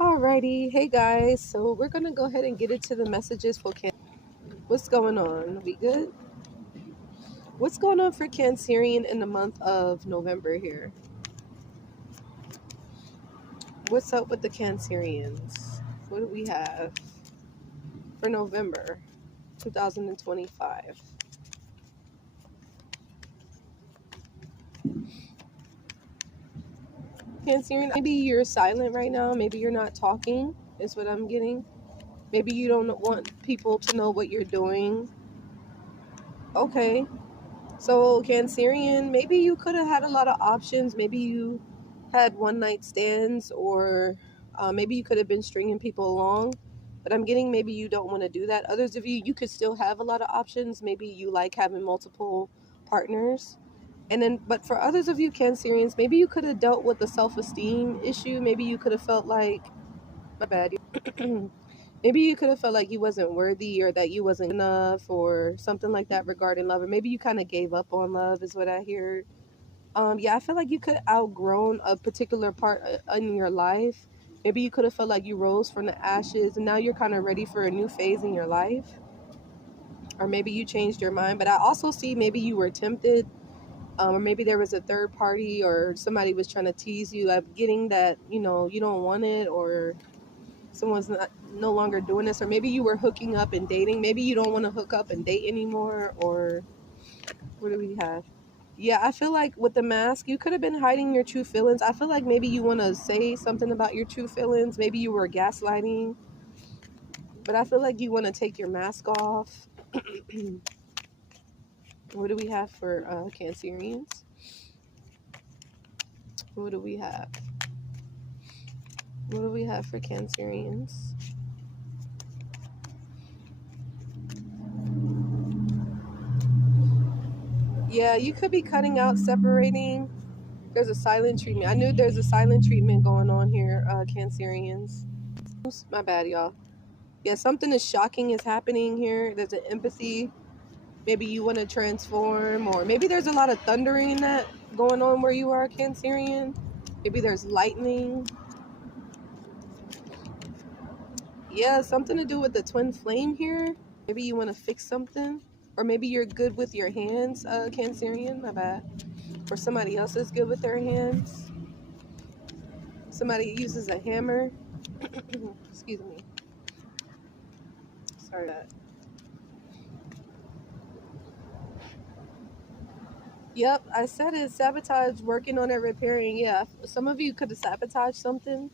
Alrighty, hey guys. So we're gonna go ahead and get into the messages for What's going on? We good? What's going on for Cancerian in the month of November here? What's up with the Cancerians? What do we have for November 2025? Cancerian, maybe you're silent right now. Maybe you're not talking, is what I'm getting. Maybe you don't want people to know what you're doing. Okay. So, Cancerian, maybe you could have had a lot of options. Maybe you had one night stands, or maybe you could have been stringing people along. But I'm getting maybe you don't want to do that. Others of you, you could still have a lot of options. Maybe you like having multiple partners. And then, but for others of you, Cancerians, maybe you could have dealt with the self esteem issue. Maybe you could have felt like, my bad. Maybe you could have felt like you wasn't worthy or that you wasn't enough or something like that regarding love. Or maybe you kind of gave up on love is what I hear. Yeah, I feel like you could have outgrown a particular part in your life. Maybe you could have felt like you rose from the ashes and now you're kind of ready for a new phase in your life. Or maybe you changed your mind. But I also see maybe you were tempted, or maybe there was a third party or somebody was trying to tease you of getting that, you don't want it, or someone's no longer doing this, or maybe you were hooking up and dating. Maybe you don't want to hook up and date anymore, or what do we have? Yeah, I feel like with the mask, you could have been hiding your true feelings. I feel like maybe you want to say something about your true feelings. Maybe you were gaslighting, but I feel like you want to take your mask off. What do we have for Cancerians? What do we have? What do we have for Cancerians? Yeah, you could be cutting out, separating. There's a silent treatment. I knew there's a silent treatment going on here, Cancerians. My bad, y'all. Yeah, something is shocking is happening here. There's an empathy. Maybe you want to transform, or maybe there's a lot of thundering that going on where you are, Cancerian. Maybe there's lightning. Yeah, something to do with the twin flame here. Maybe you want to fix something. Or maybe you're good with your hands, Cancerian. My bad. Or somebody else is good with their hands. Somebody uses a hammer. Excuse me. Sorry about that. Yep, I said it. Sabotage, working on it, repairing. Yeah, some of you could have sabotaged something.